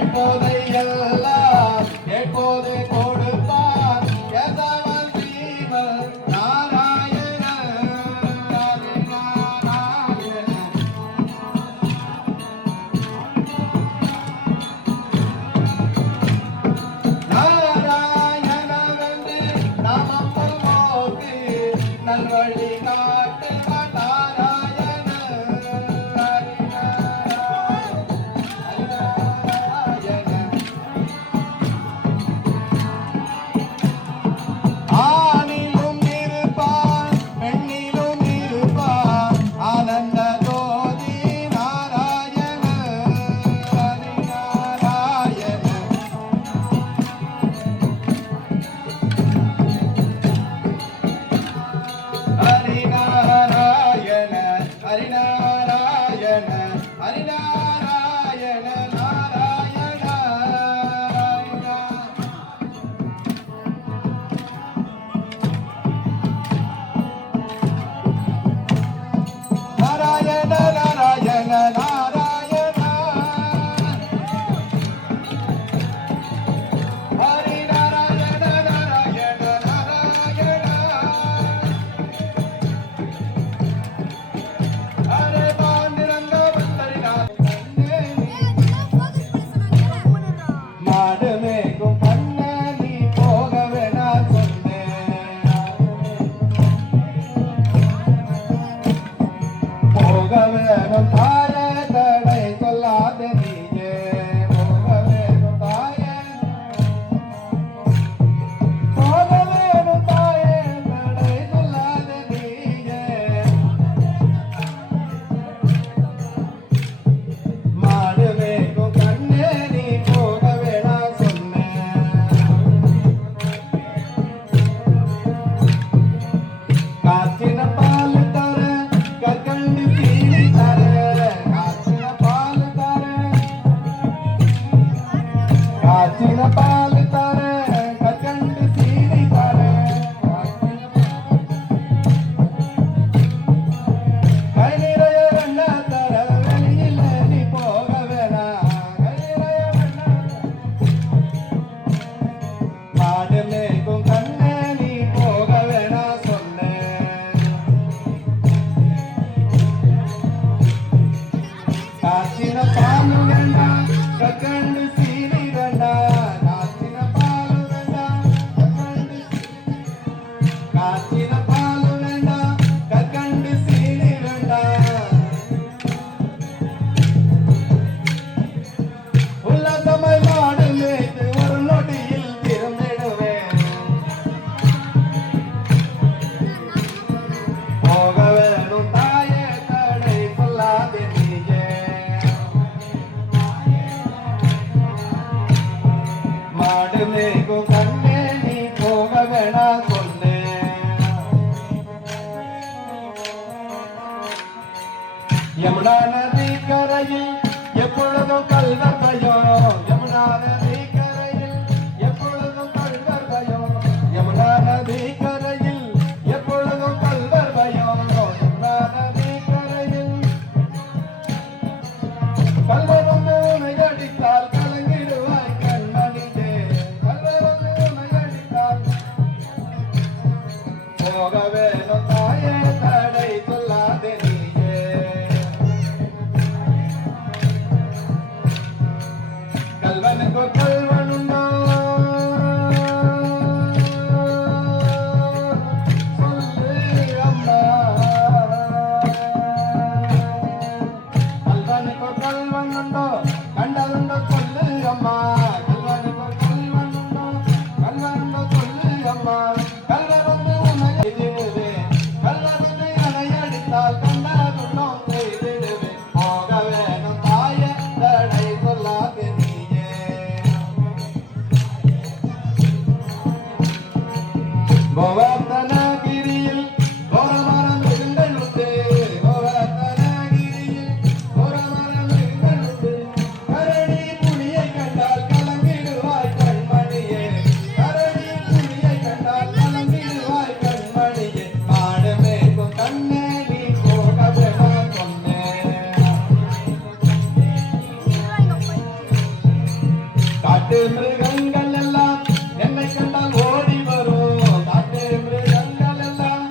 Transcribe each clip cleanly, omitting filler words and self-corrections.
கேட்போதையெல்லாம் கேட்போதே கொடுப்பார் கேசவன் ஸ்ரீமன் நாராயண நாராயண. நாராயணவென்று நாமம் நோக்கு நல்வழி காட்டு நாராயண ஆணிலும் இருப்பார் பெண்ணிலும் இருப்பார் ஆனந்த ஜோதி நாராயண ஹரிநாராயண. ஹரிநாராயண ஹரிநாராயண ஹரிநாராயண நாராயண நாராயண நாராயண நாராயண. ஹரி நாராயண நாராயண நாராயண. ஹரே பாண்டுரங்க வந்தரிநாத மாடு மேகும் பண்ண நீ போக வேணா சொன்னேன். போக வேணும் தாய தடை சொல்லாத நீயே. போக வேணும் தாய போக வேணும் தாய தடை சொல்லாத நீயே. மாடு மேய்க்கும் கண்ணே நீ போக வேணா சொன்னேன். காய்ச்சின பால் தர கற்கண்டு சீனி தர காய்ச்சின பால் தர காய்ச்சின பால் தர கற்கண்டு சீனி தர கை நிறைய வெண்ண தர வெளியில நீ போக வேணா. கை நிறைய வெண்ண மாடு மேய்க்கும் கண்ணே நீ போக வேணா சொன்னேன். காய்ச்சின பால் வேண்டாம் கற்கண்டு சீனி வேண்டாம். காய்ச்சின பால் வேண்டாம் கற்கண்டு காய்ச்சின பால் வேண்டாம் கற்கண்டு சீனி வேண்டாம். உல்லாசமாய் மாடு மேய்த்து ஒரு நொடியில் திரும்பிடுவேன். போக வேணும் தாயே தடை சொல்லாதே நீயே. மாடு மேய்க்கும் கண்ணே நீ போக வேணா சொன்னேன். யமுனா நதி கரையில் எப்பொழுதும் கல்வர் பயம். யமுனா நதி கரையில் எப்பொழுதும் கல்வர் பயம். யமுனா நதி கரையில் எப்பொழுதும் கல்வர் பயம். யமுனா நதி கரையில் கல்வர் வந்து உன்னை அடித்தால் கலங்கிடுவாய் கண்மணியே. கல்வர் வந்து உன்னை அடித்தால் போக வேணும் தாயே தடை சொல்லாதே நீயே. காட்டு மிருகங்கள் எல்லாம் என்னை கண்டால் ஓடி வரும். காட்டு மிருகங்கள் எல்லாம்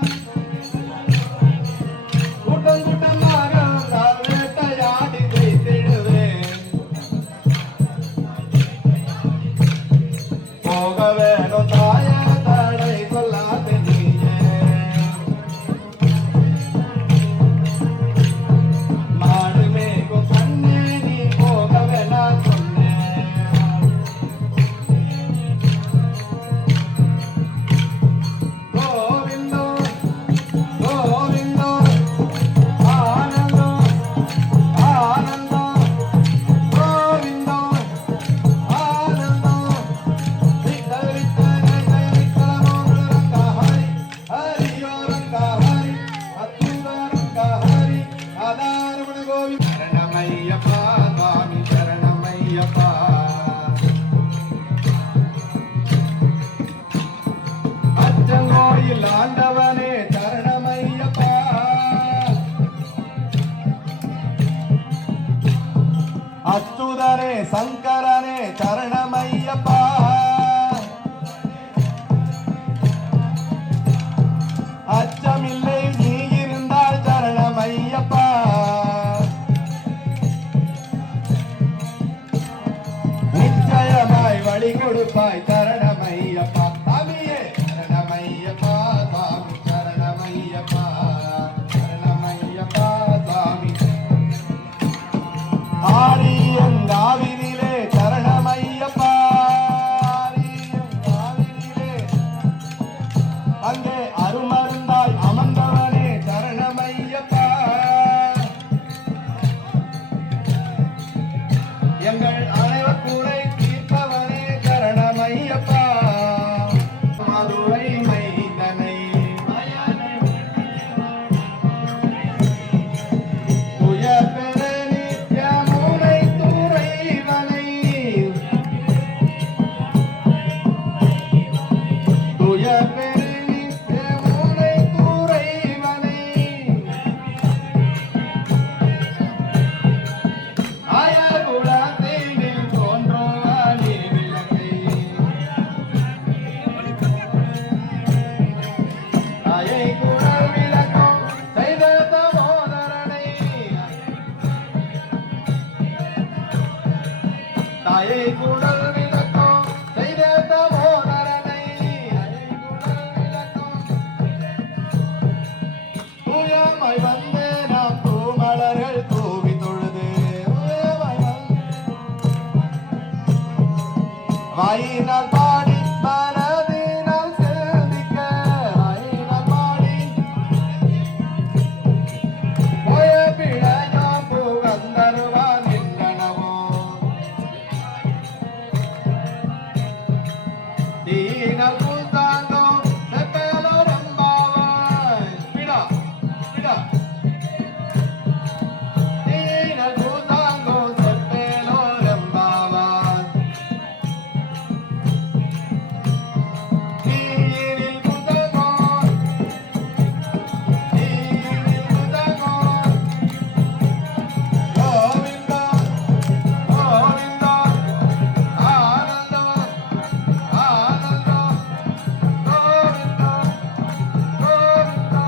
கூட்டம் கூட்டமாக வந்தால் வேட்டையாடி வைத்திடுவேன். போக வேணும் தாய தடை சொல்லாத நீயே. மாடு மேகும் கண்ணே நீ போக வேணாம் சொன்னேன். கோவிந்தோ கோவிந்தோ ஆனந்தோ ஆனந்தோ கோவிந்தோ ஆனந்தோ விட்டல் விட்டல் ஜெய விட்டலமோ ரங்க ஹரி ஹரியோ ரங்க ஹரி அத்துத ரங்க ஹரி ஆதாரமண கோவிந்த சரணமையப்பா சுவாமி சரணமையப்பா. அச்சங்கோயில் ஆண்டவனே சரணமையப்பா. அச்சுதனே சங்கரனே சரணமையப்பா. அச்சமில்லை நீ இருந்தால் சரணமையப்பா. நிச்சயமாய் வழி கொடுப்பாய் சரணமையப்பா. சாமியே சரணமையப்பா சாமி சரணமையப்பா சரணமையப்பா சாமி. ஆரியங்காவினிலே சரணமையப்பா. ஆரியங்காவினிலே அங்கே அருமருந்தாய் அமர்ந்தவனே சரணமையப்பா. எங்கள் அனைவர் கூரை தீர்ப்பவனே சரணமையப்பா. மதுரை மைந்தனை துயர் பெற நித்யமுனை துறைவனை துயர் பெற நித்யமுனை துறைவனை ஆயகுலத்தினில் தோன்றுவானி விளக்கை தாயை குழல் விளக்கம் செய்த தமோதரனை தாயை குழல் விளக்கம் செய்த தமோதரனை குழல் விளக்கம் தூயமாய் வந்து நாம் பூமலர்கள் தூவி தொழுது தூயமாய் வந்து வாயினால் பாடி மனதினால் சிந்திக்க வாயினால் பாடி போய பிழையாம் புகந்தருவான் என்றனவோ தீனல் பூசாங்கோ செப்பேலோ ரம்பாவாய் பிடா பிடா தீனல் பூசாங்கோ செப்பேலோ ரம்பாவாய் தீனில் புதகோ தீனில் புதகோ கோவிந்தா கோவிந்தா ஆனந்தோ ஆனந்தோ கோவிந்தா கோவிந்தா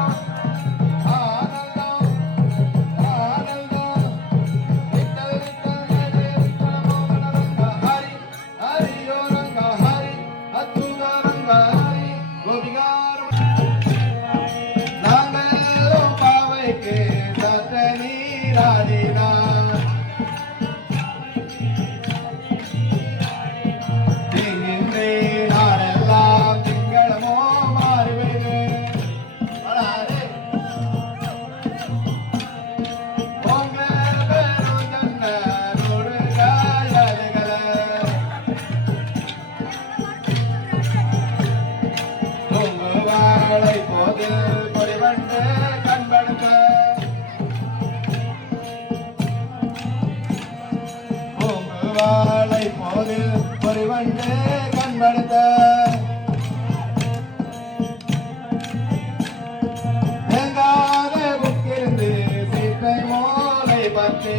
ஆனந்தோ ஆனந்தோ விட்டல் விட்டல் ஜெய விட்டலமோ ரங்க ஹரி ஹரியோ ரங்க ஹரி அத்துத ரங்க ஹரி கோபிகாரம். நாங்கள் பாவைக்கு சற்ற நீராடினார் திங்கின்றே நாடெல்லாம் திங்களமோ மாறுவது வளாரே பொங்க பெரும் ஜன்ன கொடுகாயல்கள தூங்குவார்களை போதில் பொறிவண்டு கண்படுத்த பூங்குவாளை போதில் பொறிவண்டு கண்படுத்த தேங்காத புக்கிருந்து சீட்டை மோலை பற்றி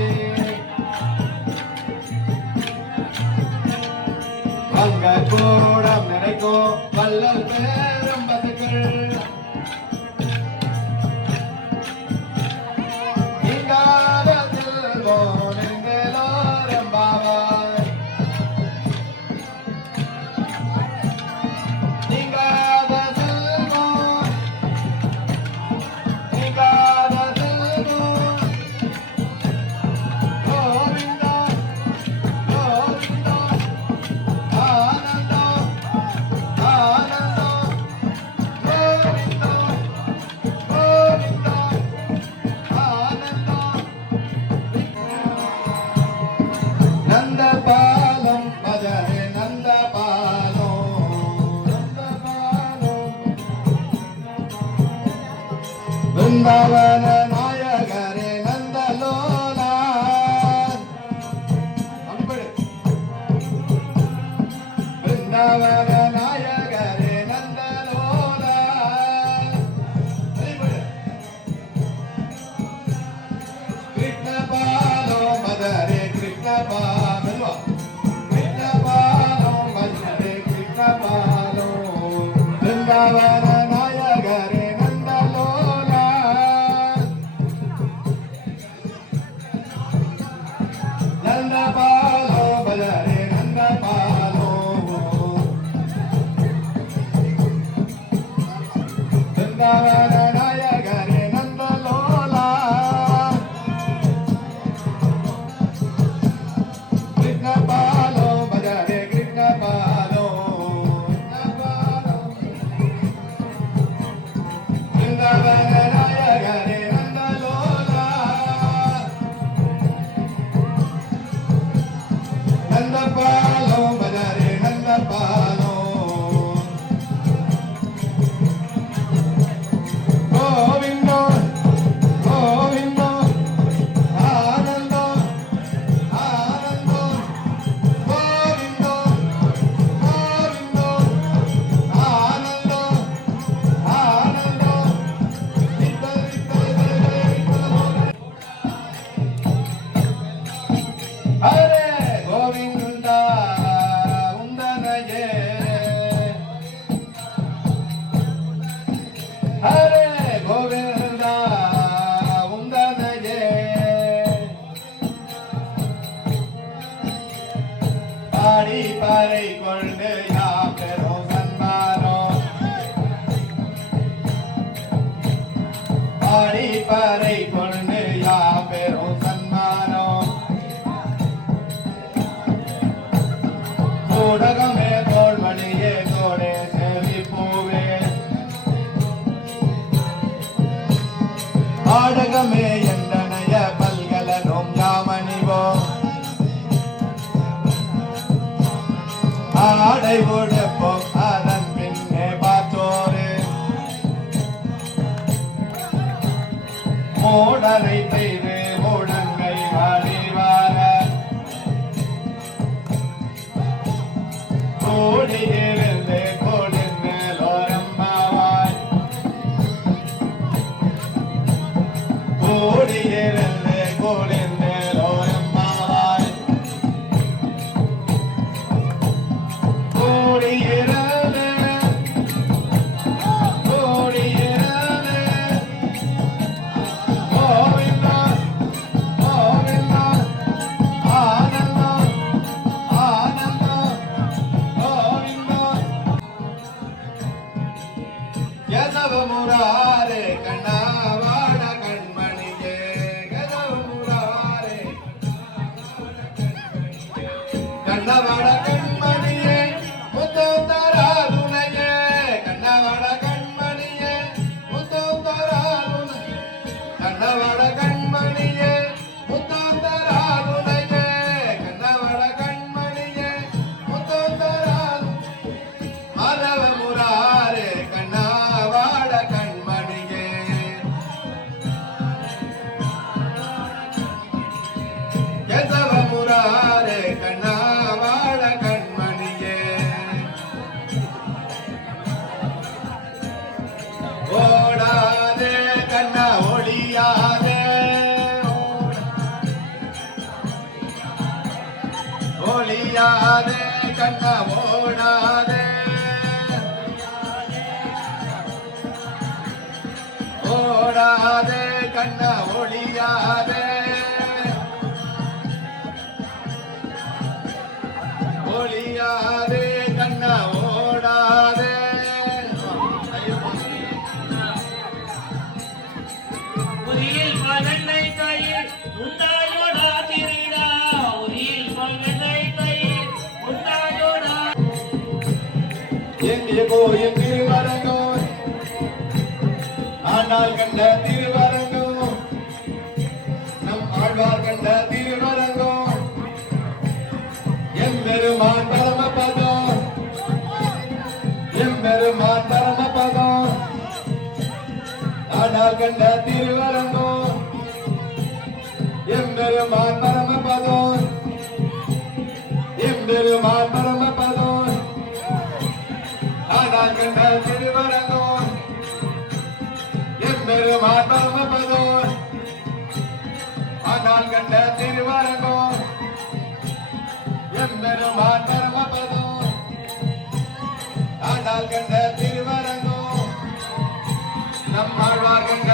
பிருந்தாவன நாயகரே நந்தலோலா பிருந்தாவன நாயகரே நந்தலோலா கிருஷ்ண பாலோ மதரே கிருஷ்ண பாலோ கிருஷ்ண பாலோ மதரே கிருஷ்ண பாலோ பிருந்தாவன நாயகரே நந்தலோலா நந்த பாலோ மதரே நந்த பாலோ பிருந்தாவன நாயகரே நந்தலோலா கிருஷ்ண பாலோ மதரே கிருஷ்ண பாலோ பிருந்தாவன நாயகரே நந்தலோலா நந்த பாலோ மதரே நந்த பாலோ கோவிந்தோ கோவிந்தோ ஆனந்தோ ஆனந்தோ கோவிந்தோ கோவிந்தோ ஆனந்தோ ஆனந்தோ விட்டல் விட்டல் விட்டல் ஹரே கோவிந்தா உந்தனையே ஹரே கோவிந்தா உந்தனையே பாடி பாறை கொண்டு யாம் பெறும் சன்மானம் பாடி பாறை கொண்டு யாம் பெறும் சன்மானம் ஊடகமே தோள்மணியே தோடே செவிப்பூவே ஆடகமே எந்தனைய பல்கலனும் யாமணிவோ ஆடை உடுப்போம் அதன் பின்னே பார்த்தோரு மூடலை பெய்து மூடங்கை வாடிவார கூடியிருந்து கொடுந்து லோரம்மாவாய் கூடியிருந்து கொடுந்து லோரம்மாவாய் கூடியிருந்து கூடியிருந்து கோவிந்தா கோவிந்தா ஆனந்தா ஆனந்தா கோவிந்தா கேசவ முராரே கண்ணாவாட கண்மணியே கேசவ முராரே கண்ணவாட கண்மணியே முத்தோத்தராதுனையே கண்ணவாட கண்மணியே முத்தோத்தராதுனையே கண்ணவாட கண்மணியே முத்தோத்தராதுனையே கண்ணவாட கண்மணியே முத்தோத்தராது மாதவ முராரே கண்ணவாட கண்மணியே கேசவ முராரே கண்ணவாட கண்மணியே ஓடாதே கண்ணா ஒளியாதே ஒளியாதே கண்ணா ஓடாதே ஓடாதே கண்ணா ஒளியாதே ஒளியாதே கண்ணா ஓடாதே உரியில் பகனை கையில் உண்டாயோடா திருடா உரியில் பகனை கையில் உண்டாயோடா எங்கே கோயில் திருவரங்கோ ஆனால் கண்ட திருவரங்கோ நம் ஆழ்வார் கண்ட திருவரங்கோ எம்பெருமான் பரமபதம் எம்பெருமான் பரமபதம் ஆனா ஆனால் கண்ட திருவரங்கம் எம்பெருமான் பரமபதம் எம்பெருமான் பரமபதம் ஆனால் கண்ட திருவரங்கம் எம்பெருமான் பரமபதம் ஆனால் கண்ட திருவரங்கம் எம்பெருமான் பரமபதம் ஆனால் கண்ட திருவரங்கம் நம்மாழ்வார் கண்ட